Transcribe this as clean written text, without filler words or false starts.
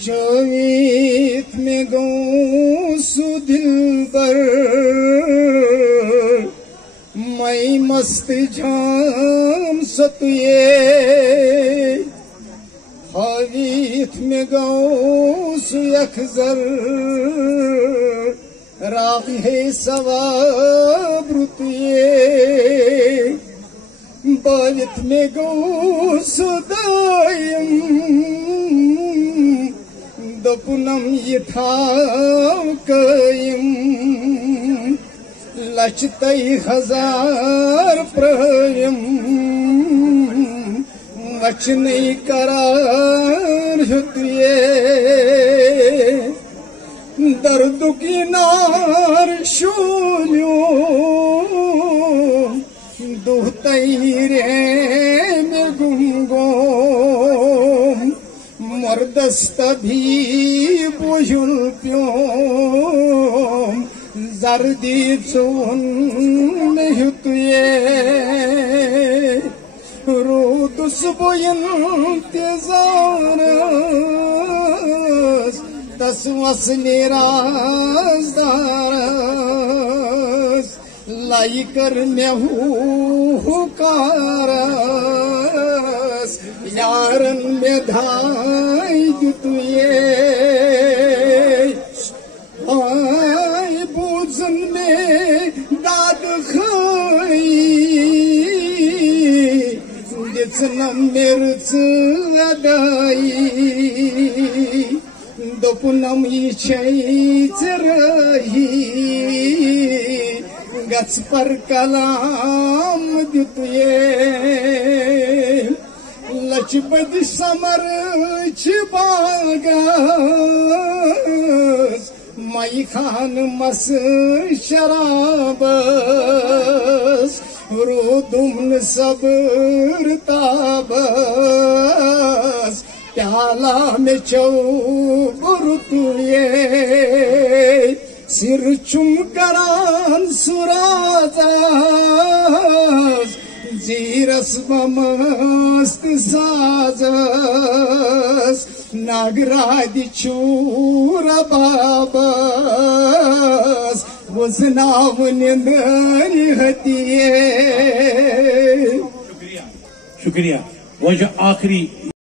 شویت میں گوں سو دل بر میں مست جام ستوئے حویت میں گوں سو یکزر راغ ہے ثواب رتوئے باوت میں گوں سو دائم دپنم یہ تھاو قائم لچتئی ہزار پرائم وچنئی قرار ہتوئے درد کی نار شولیو دوہتئی ریم گنگوم مردست بھی بوجھل پیوم زردی چون ہتوئے رودس بوین تیزارس تس وصلی رازدارس لائی کر مہو کارس یارن میں دھائی دتوئے آئی بوزن میں داد خائی دچنم مرچ ادائی دپنم یہ چھئی چرائی گچھ پر کلام دتوئے لچ بد سمر چھ باغس مائی خان مس شرابس رو دمن صبر تابس پیالہ میں چوبرتوئے سر چم کران سرازس زیرس بمست سازس ناگرادی چور بابس وزناو نندری ہتیے شکریہ وہ جو آخری